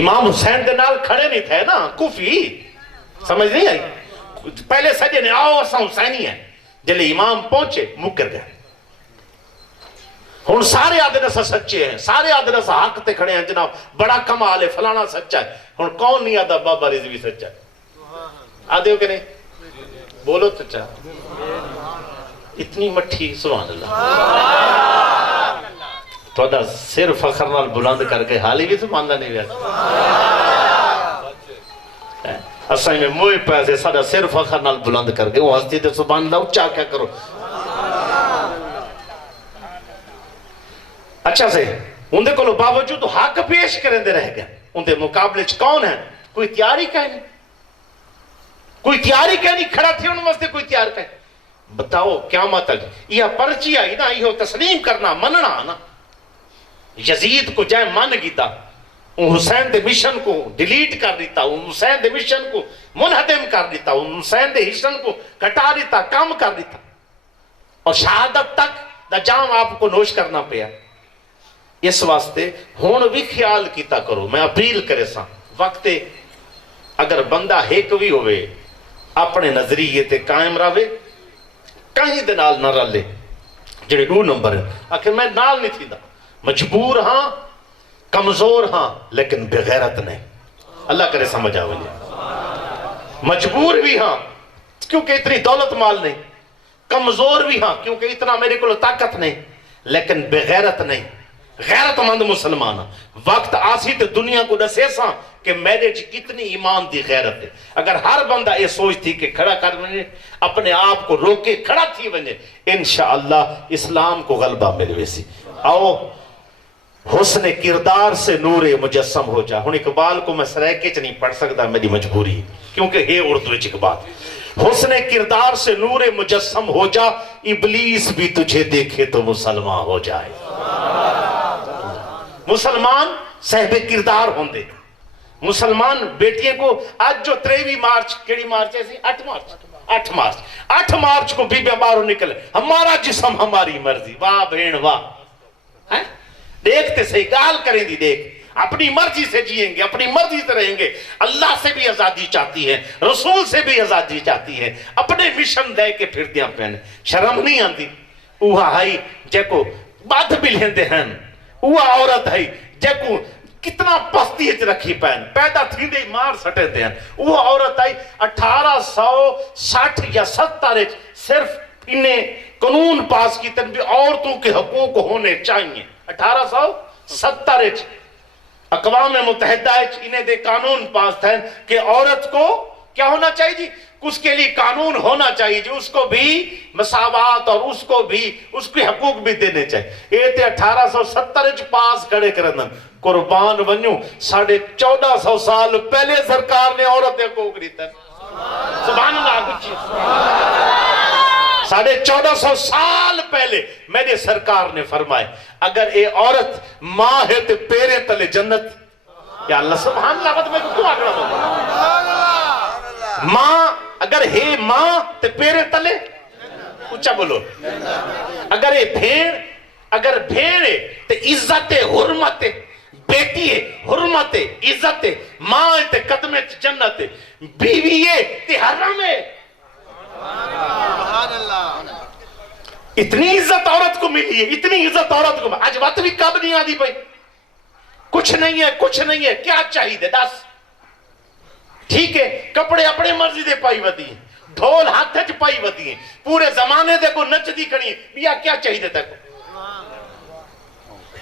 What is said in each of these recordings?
امام حسین دے نال کھڑے نہیں تھے نا کوفی، سمجھ نہیں آئی؟ پہلے سجے نے آؤ اساں حسینی ہیں، جلے امام پہنچے مکر گئے. ہن سارے آدھے نسا سچے ہیں، سارے آدھے نسا حق تے کھڑے ہیں، جناب بڑا کمال ہے، فلانا سچا ہے. ہن کون نہیں آدھا بابا رضوی سچا ہے؟ آدھے ہو کہ نہیں؟ بولو سچا. اتنی مٹھی، سبحان اللہ. تو دا سر فخر نال بلند کر کے حالی بھی سبحان اللہ نہیں ویسا. اساں میں موئے پیسے ساڑا سر فخر نال بلند کر کے وہ ہستی تے سبحان اللہ اچھا کیا کرو. اچھا سے ان دے کولو باوجود حق پیش کریں دے رہ گئے. ان دے مقابلے کون ہے؟ کوئی تیاری کا نہیں، کوئی تیاری کا نہیں کھڑا تھی. ان واسطے کوئی تیار کا. بتاؤ قیامت تک یہ پرچی آئی نا، یہ تسلیم کرنا مننا نا. یزید کو جائے مان گیتا، ان حسین دے مشن کو ڈیلیٹ کر دیتا، ان حسین دے مشن کو منہدم کر دیتا، ان حسین دے مشن کو گھٹا دیتا، کم کر دیتا، اور شہادت تک دا جام آپ کو نوش کرنا پیا. اس واسطے ہون بھی خیال کیتا کرو. میں اپیل کرے سا وقت اگر بندہ ایک بھی ہوئے اپنے نظریے تے قائم رہے، کہیں دے نال نہ رلے. جڑے 2 نمبر ہیں آخر میں نال نہیں تھی دا، مجبور ہاں، کمزور ہاں، لیکن بغیرت نہیں. اللہ کرے سمجھ آوے. مجبور بھی ہاں کیونکہ اتنی دولت مال نہیں، کمزور بھی ہاں کیونکہ اتنا میرے کو طاقت نہیں، لیکن بغیرت نہیں. غیرت مند مسلمان. وقت آسی تے دنیا کو دسے سا کہ میرے جی کتنی ایمان دی غیرت ہے. اگر ہر بندہ یہ سوچ تھی کہ کھڑا کر ونجے، اپنے آپ کو روکے کھڑا تھی ونجے، انشاءاللہ اسلام کو غلبہ ملوے سی. آؤ حسن کردار سے نور مجسم ہو جا. ہن اقبال کو میں سریکے چ نہیں پڑھ سکتا، میری مجبوری کیونکہ ہے اردو چ اقبال. حسن کردار سے نور مجسم ہو جا، ابلیس بھی تجھے دیکھے تو مسلمان ہو جائے. مسلمان صاحب کردار ہوندے. مسلمان بیٹیاں کو آج جو 23 مارچ کیڑی مارچ ہے سی 8 مارچ کو بی باہر نکلے، ہمارا جسم ہماری مرضی. واہ بہن واہ. دیکھتے صحیح گال کریں دی، دیکھ اپنی مرضی سے جیئیں گے، اپنی مرضی سے رہیں گے. اللہ سے بھی آزادی چاہتی ہے، رسول سے بھی آزادی چاہتی ہے. اپنے مشن دے کے پھر دیا پہنے، شرم نہیں آتی. اوہا ہائی جے کو بات بھی لیندے ہیں، اوہا عورت ہے جے کو کتنا پستی اچ رکھی پہن، پیدا تھی دے مار سٹے دے ہیں. وہ عورت آئی 1860 یا 70 صرف انہیں قانون پاس کی تنبی عورتوں کے حقوق ہونے چاہیے. 1870 اقوام متحدہ انہیں دے قانون پاس تھے کہ عورت کو کیا ہونا چاہیے جی، اس کے لیے قانون ہونا چاہیے جی، اس کو بھی مساوات اور اس کو بھی اس کے حقوق بھی دینے چاہیے. یہ تے 1870 پاس کھڑے کرنا. قربان ونیوں 1450 سال پہلے سرکار نے عورت حقوق دیتا ہے. سبحان اللہ. کچھ 1450 سال پہلے میرے سرکار نے فرمائے اگر اے عورت ماں ہے تے پیرے تلے جنت. یا اللہ سبحان اللہ. بات میں کیوں آگڑا بولتا ماں اگر ہے ماں تے پیرے تلے اچھا بولو. اگر اے بھیڑ ہے تے عزت حرمت بیٹی ہے، حرمت عزت ماں تے قدمے جنت، بیوی ہے تے حرم ہے. اتنی عزت عورت کو ملی ہے، اتنی عزت عورت کو. آج بات بھی کب نہیں آدھی بھائی، کچھ نہیں ہے، کچھ نہیں ہے، کیا چاہیے دے دس. ٹھیک ہے کپڑے اپنے مرضی دے پائی ودی ہیں، ڈھول ہاتھ چ پائی ودی ہیں، پورے زمانے دے کو نچ دی کھڑی ہیں. بیا کیا چاہیے دے تے کو؟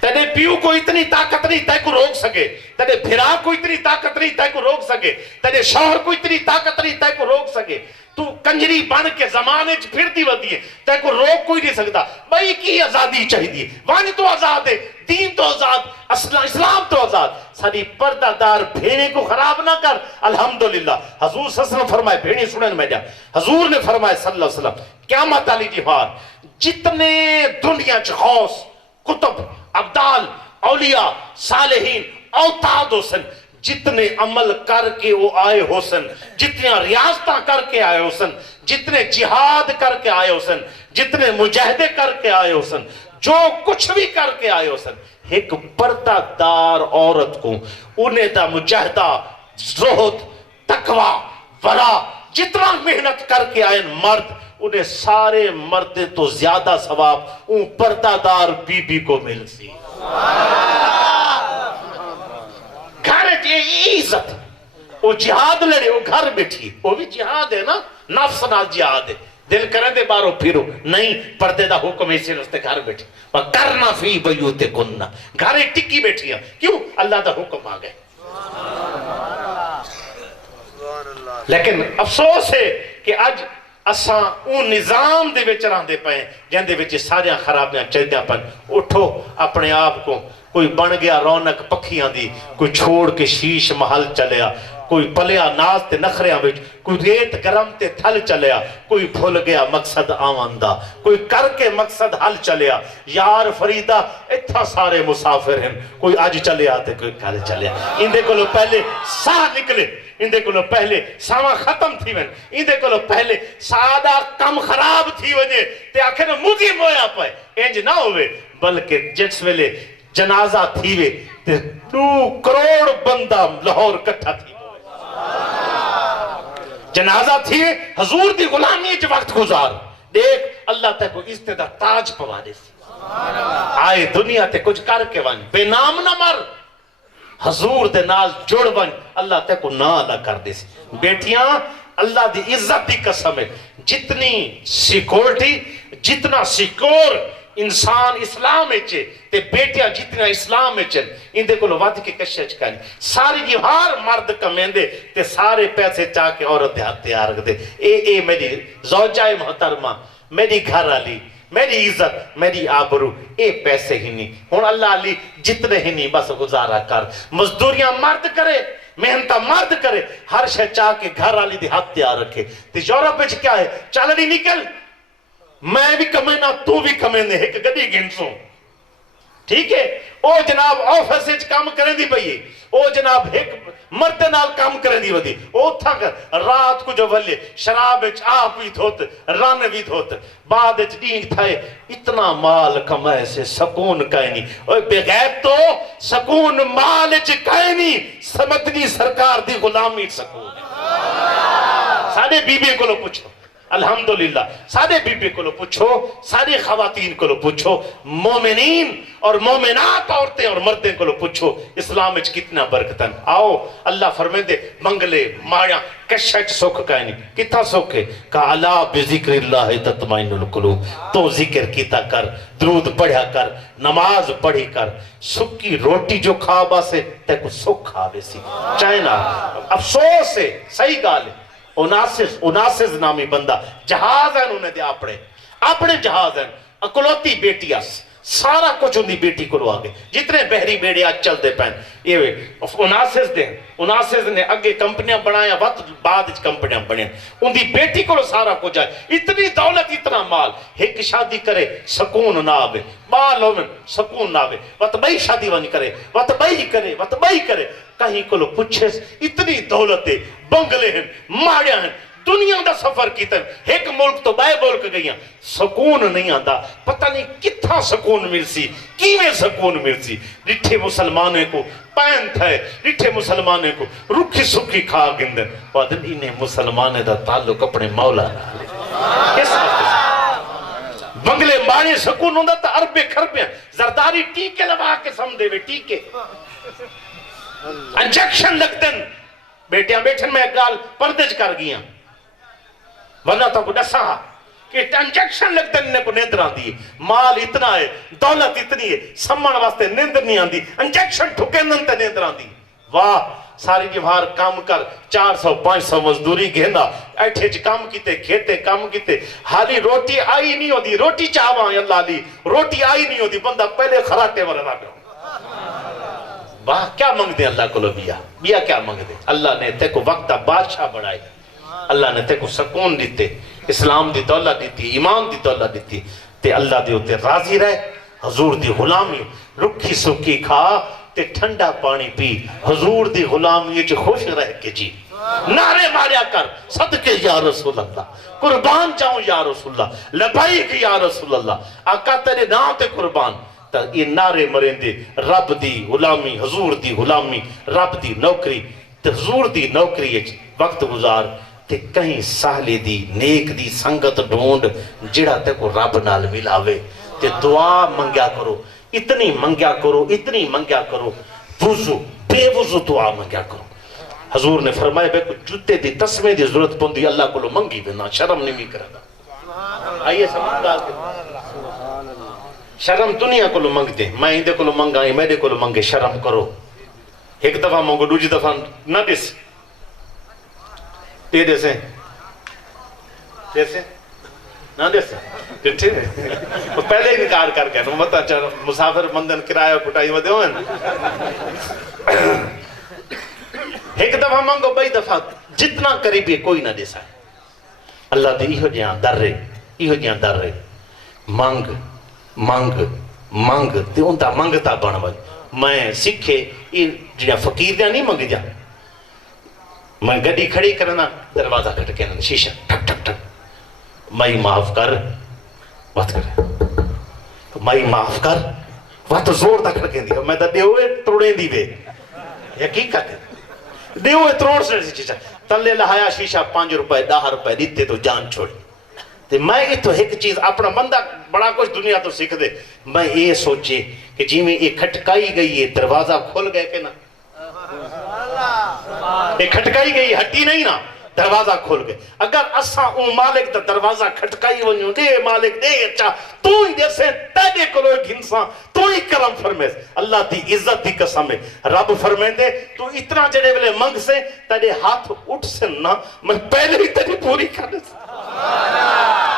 تیرے پیو کو اتنی طاقت نہیں تے کو روک سکے، تیرے بھرا کو اتنی طاقت نہیں تے کو روک سکے، تیرے شوہر کو اتنی طاقت نہیں تے کو روک سکے. تو کنجری بن کے زمانے پھر دی ودی ہے، تے کو روک کوئی نہیں سکتا. بھائی کی آزادی چاہیے، وان تو آزاد ہے، دین تو آزاد، اسلام تو آزاد. ساری پردہ دار بھیڑے کو خراب نہ کر. الحمدللہ حضور صلی اللہ علیہ وسلم فرمائے، بھیڑی سنن میں جا، حضور نے فرمائے صلی اللہ علیہ وسلم قیامت علی جہار جتنے دنیا غوث کتب ابدال اولیاء صالحین اوتاد حسن جتنے عمل کر کے وہ آئے حسن، جتنے ریاستہ کر کے آئے حسن، جتنے جہاد کر کے آئے حسن، جتنے مجاہدے کر کے آئے ہو سن، جو کچھ بھی کر کے آئے ہو سن، ایک پردہ دار عورت کو انہیں دا مجاہدہ، زہد، تقوی، ورع، جتنا محنت کر کے آئے مرد، انہیں سارے مرد تو زیادہ ثواب ان پردہ دار بی بی کو مل سی۔ گھر عزت، وہ جہاد لڑے، وہ گھر بیٹھی، وہ بھی جہاد ہے نا، نفس نال جہاد ہے، دل کریں دے بارو پھرو نہیں، پردے دا حکم ایسے رستے گھر بیٹھی، وَقَرْنَ فِي بُيُوتِكُنَّ، گھر ٹکی بیٹھی ہیں، کیوں؟ اللہ دا حکم آ گئے۔ لیکن افسوس ہے کہ اج اساں اون نظام دے وچ رہندے پئے جن دے وچ ساریاں خرابیاں چلدیاں پن۔ اٹھو اپنے آپ کو، کوئی بن گیا رونق پکھیاں دی، کوئی چھوڑ کے شیش محل چلیا، کوئی پلیا ناز تے نخریاں وچ، کوئی ریت گرم تے تھل چلیا، کوئی بھول گیا مقصد آوندہ، کوئی کر کے مقصد حل چلیا۔ یار فریدہ اتھا سارے مسافر ہیں، کوئی آج چلے آتے کوئی کل چلیا، اندے کو پہلے ساہ نکلے، اندے کو پہلے ساما ختم تھی ون، اندے کو پہلے سادہ کم خراب تھی وجے تے آخر مجھے مویا پائے انج نہ ہوئے، بلکہ جس ویلے جنازہ تھی وے تے 2 کروڑ بندہ لاہور کٹھا تھی، جنازہ تھی حضور دی غلامی جو وقت گزار، دیکھ اللہ تے کو استدہ تاج پوانے سی، آئے دنیا تے کچھ کر کے ون، بے نام نہ مر، حضور دے نال جڑ ون، اللہ تے کو نہ اللہ کر دے سی۔ بیٹیاں اللہ دی عزت دی قسم ہے، جتنی سیکورٹی، جتنا سیکور انسان اسلام اچھے تے بیٹیاں جتنا اسلام اچھے اندے کو واد کے کشے چکانی، ساری جہار مرد کمیندے تے سارے پیسے چاہ کے عورت ہاتھ تیار دے۔ اے میری زوجہ محترمہ، میری گھر والی، میری عزت، میری آبرو، اے پیسے ہی نہیں، ہون اللہ علی جتنے ہی نہیں بس گزارا کر، مزدوریاں مرد کرے، محنتہ مرد کرے، ہر شے چاہ کے گھر والی دی ہاتھ تیار رکھے۔ تے یورپ وچ کیا ہے، چالنی نکل، میں بھی کمینا تو بھی کمینے، ایک گڑی گھنسوں، ٹھیک ہے؟ او جناب آفس وچ کام کریں دی بھئی، او جناب ایک مرد نال کام کریں دی ودی، او تھا کر رات کو جو ولے شراب وچ آپ بھی دھوت، رن بھی دھوت، بعد وچ دین تھائے اتنا مال کمائے سے سکون کائے نہیں، اوہ بغیر تو سکون مال وچ کائے نہیں، سمدنی سرکار دی غلامی سکون۔ سارے بی بی کو لو پوچھو، الحمدللہ سارے بی بی کو لو پوچھو، ساری خواتین کو لو پوچھو، مومنین اور مومنات عورتیں اور مردیں کو لو پوچھو، اسلام وچ کتنا برکتن۔ آؤ اللہ فرمائے دے منگلے مایا کشٹ سکھ کہنی، کتا سکھ ہے؟ کہا اللہ بذکر اللہ تطمئن القلوب، تو ذکر کیتا کر، درود پڑھا کر، نماز پڑھی کر، سکی روٹی جو کھابا سے تے کو سکھ کھابے سی چاہنا۔ افسوس ہے، صحیح گال ہے، اناسز نامی بندہ جہاز ہے انہوں نے دے اپنے جہاز ہیں، اکلوتی بیٹی اس سارا کچھ ان دی بیٹی کو لو آگے، جتنے بحری بیڑے آج چل دے پہن، یہ اناسز نے اگے کمپنیاں بنایا، وقت بعد کمپنیاں بنایا، ان دی بیٹی کو لو سارا کچھ آئے، اتنی دولت اتنا مال، ایک شادی کرے سکون نہ آوے، مال ہوئے سکون نہ آوے، وقت بھائی شادی ونی کرے، وقت بھائی کرے، کہیں کو لو پوچھے اتنی دولتیں، بنگلے ہیں، ماڑیاں ہیں، دنیا دا سفر کیتا ہے، ایک ملک تو بائے بول کے گئیاں، سکون نہیں آتا، پتہ نہیں کتھا سکون مل سی، کیویں سکون مل سی۔ ڈٹھے مسلمانے کو پین تھے، ڈٹھے مسلمانے کو رکھی سکھی کھا گندن، وعدن انہیں مسلمانے دا تعلق اپنے مولا نہ کس وقت بنگلے ماڑے سکون ہوندہ تا عربے کھربے زرداری ٹیکے لبا کے سمدے وے، ٹیکے انجیکشن لگتن، بیٹیاں بیٹھن میں ایک گال پردج کر گیاں، ورنہ تو کو ڈسا کہ انجیکشن لگتن انہیں کو نیندر آن دی، مال اتنا ہے، دولت اتنی ہے، سمن واسطے نیندر نہیں آن دی، انجیکشن ٹھکینن تے نیندر آن دی۔ واہ ساری جمہار کام کر 400-500 مزدوری گھندا، ایٹھے چھ کام کیتے، کھیتے کام کیتے، حالی روٹی آئی نہیں ہو دی، روٹی چاہواں اللہ لی، روٹی آئی نہیں ہو دی، بندہ پہلے خراٹے ورنہ پہ واہ کیا مانگ دے اللہ کو لو بیا کیا مانگ دے؟ اللہ نے تے کو وقتہ بادشاہ بڑھائی، اللہ نے تے کو سکون دیتے، اسلام دی دولت دیتی، ایمان دی دولت دیتی، تے اللہ دی ہوتے راضی رہے، حضور دی غلامی رکھی سکی کھا تے ٹھنڈا پانی پی، حضور دی غلامی جو خوش رہ کے جی۔ نعرے ماریا کر صدقے یا رسول اللہ، قربان جاؤں یا رسول اللہ، لبیک یا رسول اللہ، آقا تیرے نام تے قربان۔ تا یہ نعرے مرین دے رب دی غلامی، حضور دی غلامی، رب دی نوکری تے حضور دی نوکری وقت گزار تے کہیں سہلے دی نیک دی سنگت ڈھونڈ جڑا تے کو رب نال ملاوے تے دعا منگیا کرو، اتنی منگیا کرو، اتنی منگیا کرو، وضو بے وضو دعا منگیا کرو۔ حضور نے فرمایا بے کو جوتے دی تسمے دی ضرورت پوندی اللہ کو لو منگی بنا، شرم نہیں کرنا۔ آئیے سمجھدار کے شرم دنیا کو لو منگ دے، میں ہندے کو لو منگائیں، میرے کو لو منگے، شرم کرو۔ ایک دفعہ منگو دوجی دفعہ نہ دیس دے دیسے دیسے نہ دیسے ٹھیک ہے پہلے ہی انکار کر گئے متا چاہ مسافر مندن کرایہ کٹائی ودے ہوئے ایک دفعہ منگو بئی دفعہ جتنا قریبی کوئی نہ دیسا ہے اللہ دے ایہو جہاں در رہے مانگ مانگ مانگ تے انتا مانگتا بن بھائی میں سکھے یہ جنہا فقیر دیا نہیں مانگ دیا میں گڑی کھڑی کرنا دروازہ کھٹ کے شیشہ ٹھک ٹھک ٹھک مائی معاف کر بات کرے مائی معاف کر وہ تو زور تک کھڑکیں دیا میں تو دیوئے توڑیں دی بے حقیقت ہے دیوئے تروڑ سے شیشہ تلے لہایا شیشہ 5 روپے 10 روپے دیتے تو جان چھوڑی تے میں یہ تو ایک چیز اپنا بندہ بڑا کچھ دنیا تو سکھ دے میں یہ سوچے کہ جی میں یہ کھٹکائی گئی ہے دروازہ کھول گئے کہ نا یہ کھٹکائی گئی ہٹی نہیں نا دروازہ کھول گئے اگر اسا اون مالک دا دروازہ کھٹکائی ونیوں دے مالک دے اچھا تو ہی جیسے تیدے کلو ایک انسان تو ہی کرم فرمیس اللہ دی عزت دی قسم ہے رب فرمین دے تو اتنا جڑے بلے منگ سے تیدے ہاتھ اٹھ سے نا میں پہلے ہی تیدے پوری کرنے سے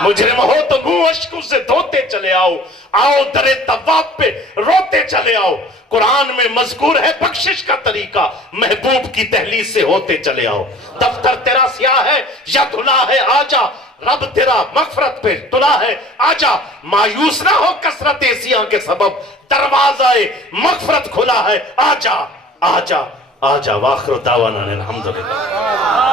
مجرم ہو تو منہ اشکوں سے دھوتے چلے آؤ آؤ در تواب پہ روتے چلے آؤ قرآن میں مذکور ہے بخشش کا طریقہ محبوب کی تحلیل سے ہوتے چلے آؤ دفتر تیرا سیاہ ہے یا دھلا ہے آجا رب تیرا مغفرت پہ تلا ہے آجا مایوس نہ ہو کثرت سیاہ کے سبب دروازہ مغفرت کھلا ہے آجا آجا آجا واخر دعوانا الحمدللہ